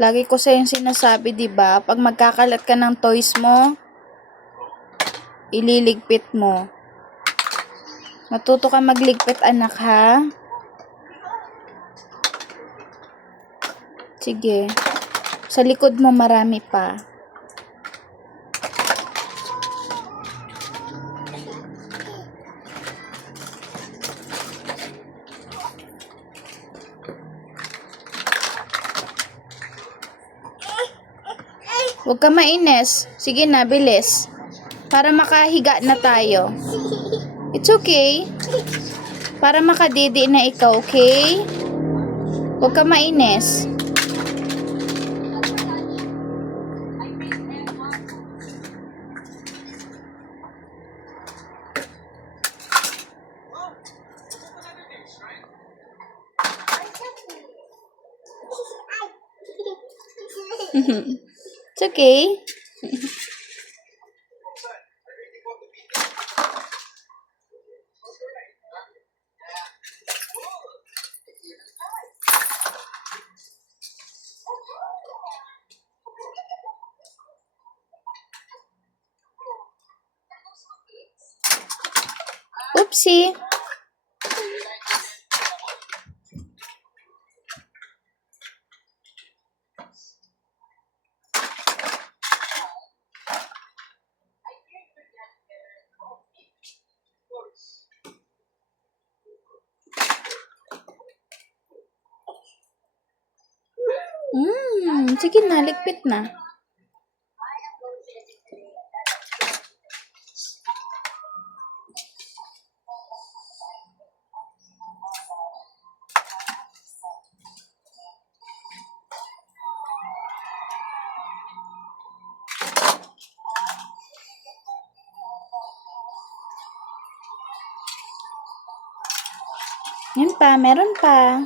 Lagi ko sa yung sinasabi, 'di ba? Pag magkakalat ka ng toys mo, ililigpit mo. Matuto ka magligpit, anak, ha? Sige. Sa likod mo marami pa. Huwag ka mainis. Sige na, bilis. Para makahiga na tayo. It's okay. Para makadidi na ikaw, okay? Huwag ka mainis. It's okay. Oopsie. Sige na, ligpit na. Yan pa, meron pa.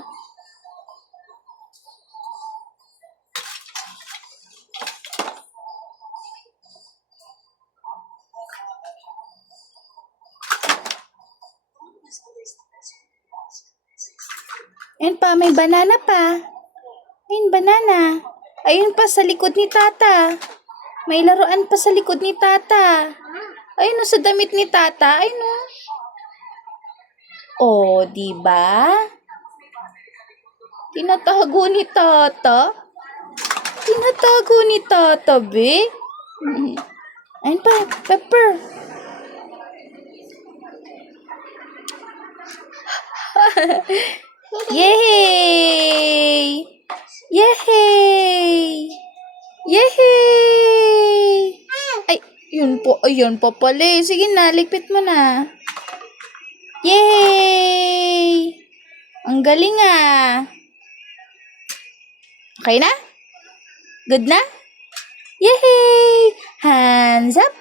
Yan pa, may banana pa. Ayun, banana. Ayun pa, sa likod ni tata. May laruan pa sa likod ni tata. Ayun o, sa damit ni tata. Ayun o. Oh, diba? Tinatago ni tata. Tinatago ni tata, be. Ayun pa, pepper. Yay! Yay! Yay! Ay, yun po, ayun po pala. Sige na, ligpit mo na. Yay! Ang galing ah. Okay na? Good na? Yay! Hands up!